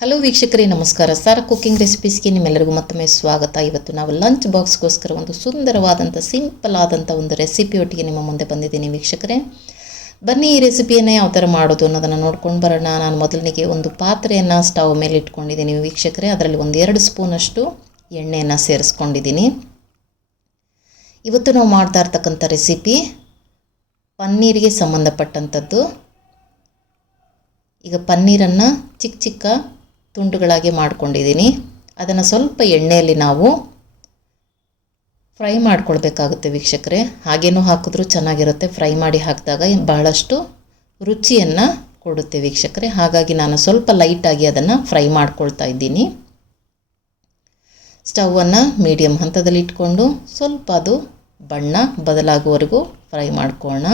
Hello ವೀಕ್ಷಕರೇ, ನಮಸ್ಕಾರ. Sara cooking ರೆಸಿಪೀಸ್ಗೆ ನಿಮ್ಮೆಲ್ಲರಿಗೂ ಮತ್ತೊಮ್ಮೆ ಸ್ವಾಗತ. ಇವತ್ತು ನಾವು ಲಂಚ್ ಬಾಕ್ಸ್ಗೋಸ್ಕರ ಒಂದು ಸುಂದರವಾದಂಥ ಸಿಂಪಲ್ ಆದಂಥ ಒಂದು ರೆಸಿಪಿಯೊಟ್ಟಿಗೆ ನಿಮ್ಮ ಮುಂದೆ ಬಂದಿದ್ದೀನಿ ವೀಕ್ಷಕರೇ. ಬನ್ನಿ ಈ ರೆಸಿಪಿಯನ್ನು ಯಾವ ಥರ ಮಾಡೋದು ಅನ್ನೋದನ್ನು ನೋಡ್ಕೊಂಡು ಬರೋಣ. ನಾನು ಮೊದಲನಿಗೆ ಒಂದು ಪಾತ್ರೆಯನ್ನು ಸ್ಟವ್ ಮೇಲೆ ಇಟ್ಕೊಂಡಿದ್ದೀನಿ ವೀಕ್ಷಕರೇ. ಅದರಲ್ಲಿ ಒಂದು 2 ಸ್ಪೂನಷ್ಟು ಎಣ್ಣೆಯನ್ನು ಸೇರಿಸ್ಕೊಂಡಿದ್ದೀನಿ. ಇವತ್ತು ನಾವು ಮಾಡ್ತಾ ಇರ್ತಕ್ಕಂಥ ರೆಸಿಪಿ ಪನ್ನೀರಿಗೆ ಸಂಬಂಧಪಟ್ಟಂಥದ್ದು. ಈಗ ಪನ್ನೀರನ್ನು ಚಿಕ್ಕ ಚಿಕ್ಕ ತುಂಡುಗಳಾಗಿ ಮಾಡ್ಕೊಂಡಿದ್ದೀನಿ. ಅದನ್ನು ಸ್ವಲ್ಪ ಎಣ್ಣೆಯಲ್ಲಿ ನಾವು ಫ್ರೈ ಮಾಡ್ಕೊಳ್ಬೇಕಾಗುತ್ತೆ ವೀಕ್ಷಕರೇ. ಹಾಗೇನೂ ಹಾಕಿದ್ರೂ ಚೆನ್ನಾಗಿರುತ್ತೆ. ಫ್ರೈ ಮಾಡಿ ಹಾಕಿದಾಗ ಬಹಳಷ್ಟು ರುಚಿಯನ್ನು ಕೊಡುತ್ತೆ ವೀಕ್ಷಕರೇ. ಹಾಗಾಗಿ ನಾನು ಸ್ವಲ್ಪ ಲೈಟಾಗಿ ಅದನ್ನು ಫ್ರೈ ಮಾಡ್ಕೊಳ್ತಾ ಇದ್ದೀನಿ. ಸ್ಟವನ್ನು ಮೀಡಿಯಮ್ ಹಂತದಲ್ಲಿ ಇಟ್ಕೊಂಡು ಸ್ವಲ್ಪ ಅದು ಬಣ್ಣ ಬದಲಾಗುವವರೆಗೂ ಫ್ರೈ ಮಾಡ್ಕೊಳ್ಳೋಣ.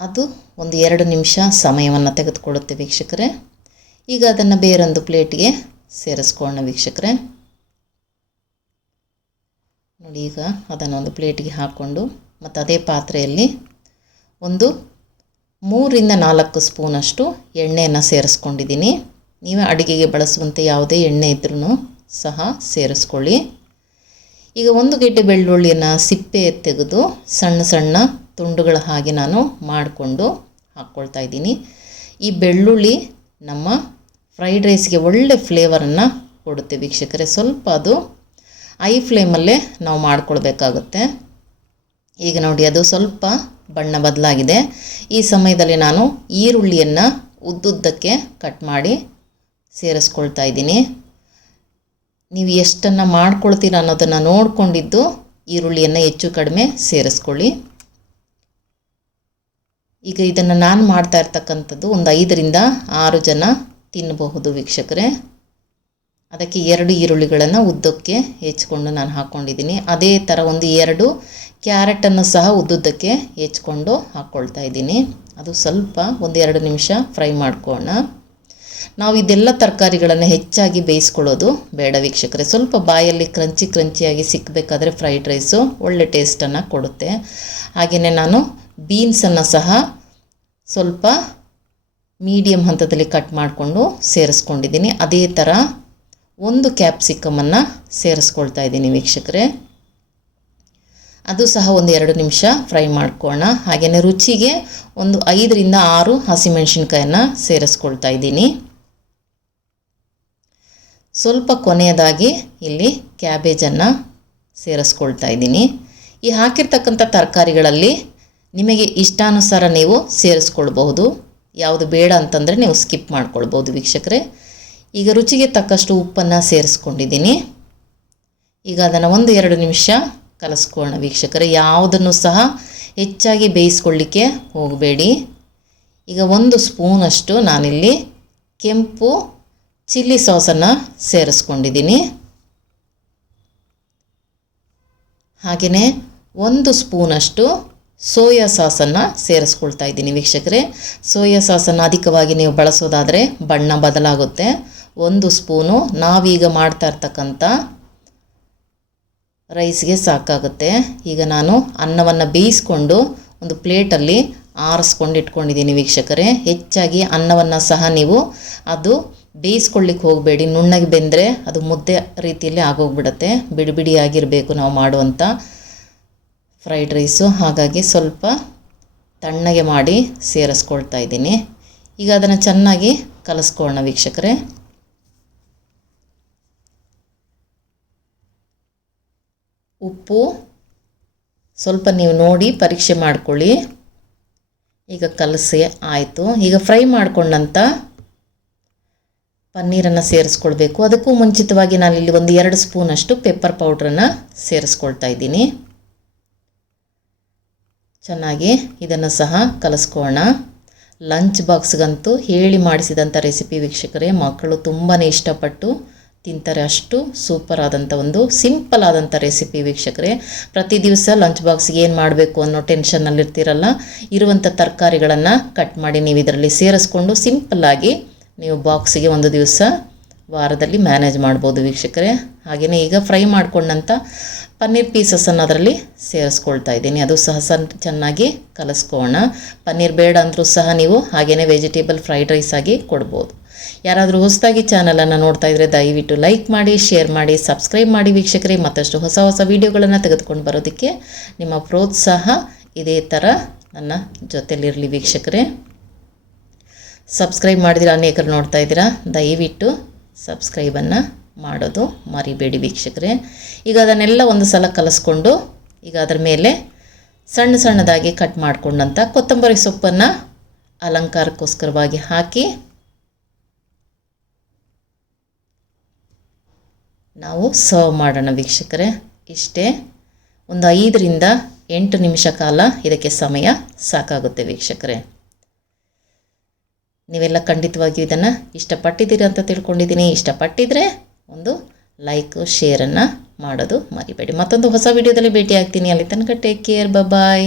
ಅದು ಒಂದು 2 ನಿಮಿಷ ಸಮಯವನ್ನು ತೆಗೆದುಕೊಳ್ಳುತ್ತೆ ವೀಕ್ಷಕರೇ. ಈಗ ಅದನ್ನು ಬೇರೊಂದು ಪ್ಲೇಟ್ಗೆ ಸೇರಿಸ್ಕೊಳ್ಳೋಣ ವೀಕ್ಷಕರೇ. ನೋಡಿ, ಈಗ ಅದನ್ನು ಒಂದು ಪ್ಲೇಟ್ಗೆ ಹಾಕ್ಕೊಂಡು ಮತ್ತು ಅದೇ ಪಾತ್ರೆಯಲ್ಲಿ ಒಂದು 3 ರಿಂದ 4 ಸ್ಪೂನಷ್ಟು ಎಣ್ಣೆಯನ್ನು ಸೇರಿಸ್ಕೊಂಡಿದ್ದೀನಿ. ನೀವೇ ಅಡುಗೆಗೆ ಬಳಸುವಂತೆ ಯಾವುದೇ ಎಣ್ಣೆ ಇದ್ರೂ ಸಹ ಸೇರಿಸ್ಕೊಳ್ಳಿ. ಈಗ 1 ಗೆಡ್ಡೆ ಬೆಳ್ಳುಳ್ಳಿಯನ್ನು ಸಿಪ್ಪೆ ತೆಗೆದು ಸಣ್ಣ ಸಣ್ಣ ತುಂಡುಗಳ ಹಾಗೆ ನಾನು ಮಾಡಿಕೊಂಡು ಹಾಕ್ಕೊಳ್ತಾ ಇದ್ದೀನಿ. ಈ ಬೆಳ್ಳುಳ್ಳಿ ನಮ್ಮ ಫ್ರೈಡ್ ರೈಸ್ಗೆ ಒಳ್ಳೆ ಫ್ಲೇವರನ್ನು ಕೊಡುತ್ತೆ ವೀಕ್ಷಕರೇ. ಸ್ವಲ್ಪ ಅದು ಐ ಫ್ಲೇಮಲ್ಲೇ ನಾವು ಮಾಡ್ಕೊಳ್ಬೇಕಾಗುತ್ತೆ. ಈಗ ನೋಡಿ, ಅದು ಸ್ವಲ್ಪ ಬಣ್ಣ ಬದಲಾಗಿದೆ. ಈ ಸಮಯದಲ್ಲಿ ನಾನು ಈರುಳ್ಳಿಯನ್ನು ಉದ್ದುದ್ದಕ್ಕೆ ಕಟ್ ಮಾಡಿ ಸೇರಿಸ್ಕೊಳ್ತಾ ಇದ್ದೀನಿ. ನೀವು ಎಷ್ಟನ್ನು ಮಾಡ್ಕೊಳ್ತೀರ ಅನ್ನೋದನ್ನು ನೋಡಿಕೊಂಡಿದ್ದು ಈರುಳ್ಳಿಯನ್ನು ಹೆಚ್ಚು ಕಡಿಮೆ ಸೇರಿಸ್ಕೊಳ್ಳಿ. ಈಗ ಇದನ್ನು ನಾನು ಮಾಡ್ತಾ ಇರ್ತಕ್ಕಂಥದ್ದು ಒಂದು 5 ರಿಂದ 6 ಜನ ತಿನ್ನಬಹುದು ವೀಕ್ಷಕರೇ. ಅದಕ್ಕೆ 2 ಈರುಳ್ಳಿಗಳನ್ನು ಉದ್ದಕ್ಕೆ ಹೆಚ್ಚಿಕೊಂಡು ನಾನು ಹಾಕ್ಕೊಂಡಿದ್ದೀನಿ. ಅದೇ ಥರ ಒಂದು 2 ಕ್ಯಾರೆಟನ್ನು ಸಹ ಉದ್ದುದ್ದಕ್ಕೆ ಹೆಚ್ಚಿಕೊಂಡು ಹಾಕ್ಕೊಳ್ತಾ ಇದ್ದೀನಿ. ಅದು ಸ್ವಲ್ಪ ಒಂದು 2 ನಿಮಿಷ ಫ್ರೈ ಮಾಡ್ಕೊಳ್ಳೋಣ. ನಾವು ಇದೆಲ್ಲ ತರಕಾರಿಗಳನ್ನು ಹೆಚ್ಚಾಗಿ ಬೇಯಿಸ್ಕೊಳ್ಳೋದು ಬೇಡ ವೀಕ್ಷಕರೇ. ಸ್ವಲ್ಪ ಬಾಯಲ್ಲಿ ಕ್ರಂಚಿಯಾಗಿ ಸಿಕ್ಕಬೇಕಾದ್ರೆ ಫ್ರೈಡ್ ರೈಸು ಒಳ್ಳೆ ಟೇಸ್ಟನ್ನು ಕೊಡುತ್ತೆ. ಹಾಗೆಯೇ ನಾನು ಬೀನ್ಸನ್ನು ಸಹ ಸ್ವಲ್ಪ ಮೀಡಿಯಮ್ ಹಂತದಲ್ಲಿ ಕಟ್ ಮಾಡಿಕೊಂಡು ಸೇರಿಸ್ಕೊಂಡಿದ್ದೀನಿ. ಅದೇ ಥರ 1 ಕ್ಯಾಪ್ಸಿಕಮನ್ನು ಸೇರಿಸ್ಕೊಳ್ತಾ ಇದ್ದೀನಿ ವೀಕ್ಷಕರೇ. ಅದು ಸಹ ಒಂದು 2 ನಿಮಿಷ ಫ್ರೈ ಮಾಡ್ಕೊಳ್ಳೋಣ. ಹಾಗೆಯೇ ರುಚಿಗೆ ಒಂದು 5 ರಿಂದ 6 ಹಸಿಮೆಣಸಿನ್ಕಾಯನ್ನು ಸೇರಿಸ್ಕೊಳ್ತಾ ಇದ್ದೀನಿ. ಸ್ವಲ್ಪ ಕೊನೆಯದಾಗಿ ಇಲ್ಲಿ ಕ್ಯಾಬೇಜನ್ನು ಸೇರಿಸ್ಕೊಳ್ತಾ ಇದ್ದೀನಿ. ಈ ಹಾಕಿರ್ತಕ್ಕಂಥ ತರಕಾರಿಗಳಲ್ಲಿ ನಿಮಗೆ ಇಷ್ಟಾನುಸಾರ ನೀವು ಸೇರಿಸ್ಕೊಳ್ಬಹುದು. ಯಾವುದು ಬೇಡ ಅಂತಂದರೆ ನೀವು ಸ್ಕಿಪ್ ಮಾಡ್ಕೊಳ್ಬೋದು ವೀಕ್ಷಕರೇ. ಈಗ ರುಚಿಗೆ ತಕ್ಕಷ್ಟು ಉಪ್ಪನ್ನು ಸೇರಿಸ್ಕೊಂಡಿದ್ದೀನಿ. ಈಗ ಅದನ್ನು ಒಂದು 2 ನಿಮಿಷ ಕಲಿಸ್ಕೊಳ್ಳೋಣ ವೀಕ್ಷಕರೇ. ಯಾವುದನ್ನು ಸಹ ಹೆಚ್ಚಾಗಿ ಬೇಯಿಸ್ಕೊಳ್ಳಿಕ್ಕೆ ಹೋಗಬೇಡಿ. ಈಗ 1 ಸ್ಪೂನಷ್ಟು ನಾನಿಲ್ಲಿ ಕೆಂಪು ಚಿಲ್ಲಿ ಸಾಸನ್ನು ಸೇರಿಸ್ಕೊಂಡಿದ್ದೀನಿ. ಹಾಗೆಯೇ 1 ಸ್ಪೂನಷ್ಟು ಸೋಯಾ ಸಾಸನ್ನು ಸೇರಿಸ್ಕೊಳ್ತಾ ಇದ್ದೀನಿ ವೀಕ್ಷಕರೇ. ಸೋಯಾ ಸಾಸನ್ನು ಅಧಿಕವಾಗಿ ನೀವು ಬಳಸೋದಾದರೆ ಬಣ್ಣ ಬದಲಾಗುತ್ತೆ. 1 ಸ್ಪೂನು ನಾವೀಗ ಮಾಡ್ತಾ ಇರ್ತಕ್ಕಂಥ ರೈಸ್ಗೆ ಸಾಕಾಗುತ್ತೆ. ಈಗ ನಾನು ಅನ್ನವನ್ನು ಬೇಯಿಸ್ಕೊಂಡು ಒಂದು ಪ್ಲೇಟಲ್ಲಿ ಆರಿಸ್ಕೊಂಡು ಇಟ್ಕೊಂಡಿದ್ದೀನಿ ವೀಕ್ಷಕರೇ. ಹೆಚ್ಚಾಗಿ ಅನ್ನವನ್ನು ಸಹ ನೀವು ಅದು ಬೇಯಿಸ್ಕೊಳ್ಳಿಕ್ಕೆ ಹೋಗಬೇಡಿ. ನುಣ್ಣಗೆ ಬೆಂದರೆ ಅದು ಮುದ್ದೆ ರೀತಿಯಲ್ಲಿ ಆಗೋಗ್ಬಿಡುತ್ತೆ. ಬಿಡಿ ಬಿಡಿಯಾಗಿರಬೇಕು ನಾವು ಮಾಡುವಂಥ ಫ್ರೈಡ್ ರೈಸು. ಹಾಗಾಗಿ ಸ್ವಲ್ಪ ತಣ್ಣಗೆ ಮಾಡಿ ಸೇರಿಸ್ಕೊಳ್ತಾ ಇದ್ದೀನಿ. ಈಗ ಅದನ್ನು ಚೆನ್ನಾಗಿ ಕಲಿಸ್ಕೊಳ್ಳೋಣ ವೀಕ್ಷಕರೇ. ಉಪ್ಪು ಸ್ವಲ್ಪ ನೀವು ನೋಡಿ ಪರೀಕ್ಷೆ ಮಾಡ್ಕೊಳ್ಳಿ. ಈಗ ಕಲಸಿ ಆಯಿತು. ಈಗ ಫ್ರೈ ಮಾಡ್ಕೊಂಡಂಥ ಪನ್ನೀರನ್ನು ಸೇರಿಸ್ಕೊಳ್ಬೇಕು. ಅದಕ್ಕೂ ಮುಂಚಿತವಾಗಿ ನಾನಿಲ್ಲಿ ಒಂದು 2 ಸ್ಪೂನಷ್ಟು ಪೆಪ್ಪರ್ ಪೌಡ್ರನ್ನು ಸೇರಿಸ್ಕೊಳ್ತಾ ಇದ್ದೀನಿ. ಚೆನ್ನಾಗಿ ಇದನ್ನು ಸಹ ಕಲಿಸ್ಕೊಳ್ಳೋಣ. ಲಂಚ್ ಬಾಕ್ಸ್ಗಂತೂ ಹೇಳಿ ಮಾಡಿಸಿದಂಥ ರೆಸಿಪಿ ವೀಕ್ಷಕರೇ. ಮಕ್ಕಳು ತುಂಬಾ ಇಷ್ಟಪಟ್ಟು ತಿಂತಾರೆ. ಅಷ್ಟು ಸೂಪರ್ ಆದಂಥ ಒಂದು ಸಿಂಪಲ್ ಆದಂಥ ರೆಸಿಪಿ ವೀಕ್ಷಕರೇ. ಪ್ರತಿ ದಿವಸ ಲಂಚ್ ಬಾಕ್ಸ್ಗೆ ಏನು ಮಾಡಬೇಕು ಅನ್ನೋ ಟೆನ್ಷನ್ನಲ್ಲಿರ್ತೀರಲ್ಲ, ಇರುವಂಥ ತರಕಾರಿಗಳನ್ನು ಕಟ್ ಮಾಡಿ ನೀವು ಇದರಲ್ಲಿ ಸೇರಿಸ್ಕೊಂಡು ಸಿಂಪಲ್ಲಾಗಿ ನೀವು ಬಾಕ್ಸಿಗೆ ಒಂದು ದಿವಸ ವಾರದಲ್ಲಿ ಮ್ಯಾನೇಜ್ ಮಾಡ್ಬೋದು ವೀಕ್ಷಕರೇ. ಹಾಗೆಯೇ ಈಗ ಫ್ರೈ ಮಾಡ್ಕೊಂಡಂಥ ಪನ್ನೀರ್ ಪೀಸಸನ್ನು ಅದರಲ್ಲಿ ಸೇರಿಸ್ಕೊಳ್ತಾ ಇದ್ದೀನಿ. ಅದು ಸಹ ಚೆನ್ನಾಗಿ ಕಲಿಸ್ಕೋಣ. ಪನ್ನೀರ್ ಬೇಡ ಅಂದರೂ ಸಹ ನೀವು ಹಾಗೆಯೇ ವೆಜಿಟೇಬಲ್ ಫ್ರೈಡ್ ರೈಸ್ ಆಗಿ ಕೊಡ್ಬೋದು. ಯಾರಾದರೂ ಹೊಸದಾಗಿ ಚಾನಲನ್ನು ನೋಡ್ತಾ ಇದ್ದರೆ ದಯವಿಟ್ಟು ಲೈಕ್ ಮಾಡಿ, ಶೇರ್ ಮಾಡಿ, ಸಬ್ಸ್ಕ್ರೈಬ್ ಮಾಡಿ ವೀಕ್ಷಕರೇ. ಮತ್ತಷ್ಟು ಹೊಸ ಹೊಸ ವೀಡಿಯೋಗಳನ್ನು ತೆಗೆದುಕೊಂಡು ಬರೋದಕ್ಕೆ ನಿಮ್ಮ ಪ್ರೋತ್ಸಾಹ ಇದೇ ಥರ ನನ್ನ ಜೊತೆಲಿರಲಿ ವೀಕ್ಷಕರೇ. ಸಬ್ಸ್ಕ್ರೈಬ್ ಮಾಡಿದಿರ ಅನೇಕರು ನೋಡ್ತಾ ಇದ್ದೀರಾ, ದಯವಿಟ್ಟು ಸಬ್ಸ್ಕ್ರೈಬನ್ನು ಮಾಡೋದು ಮರಿಬೇಡಿ ವೀಕ್ಷಕರೇ. ಈಗ ಅದನ್ನೆಲ್ಲ ಒಂದು ಸಲ ಕಲಿಸ್ಕೊಂಡು ಈಗ ಅದರ ಮೇಲೆ ಸಣ್ಣ ಸಣ್ಣದಾಗಿ ಕಟ್ ಮಾಡಿಕೊಂಡಂಥ ಕೊತ್ತಂಬರಿ ಸೊಪ್ಪನ್ನು ಅಲಂಕಾರಕ್ಕೋಸ್ಕರವಾಗಿ ಹಾಕಿ ನಾವು ಸರ್ವ್ ಮಾಡೋಣ ವೀಕ್ಷಕರೇ. ಇಷ್ಟೇ, ಒಂದು 5 ರಿಂದ 8 ನಿಮಿಷ ಕಾಲ ಇದಕ್ಕೆ ಸಮಯ ಸಾಕಾಗುತ್ತೆ ವೀಕ್ಷಕರೇ. ನೀವೆಲ್ಲ ಖಂಡಿತವಾಗಿಯೂ ಇದನ್ನು ಇಷ್ಟಪಟ್ಟಿದ್ದೀರಿ ಅಂತ ತಿಳ್ಕೊಂಡಿದ್ದೀನಿ. ಇಷ್ಟಪಟ್ಟಿದ್ರೆ ಒಂದು ಲೈಕ್ ಶೇರನ್ನು ಮಾಡೋದು ಮರಿಬೇಡಿ. ಮತ್ತೊಂದು ಹೊಸ ವಿಡಿಯೋದಲ್ಲಿ ಭೇಟಿ ಆಗ್ತೀನಿ. ಅಲ್ಲಿ ತನಕ ಟೇಕ್ ಕೇರ್, ಬಾಯ್.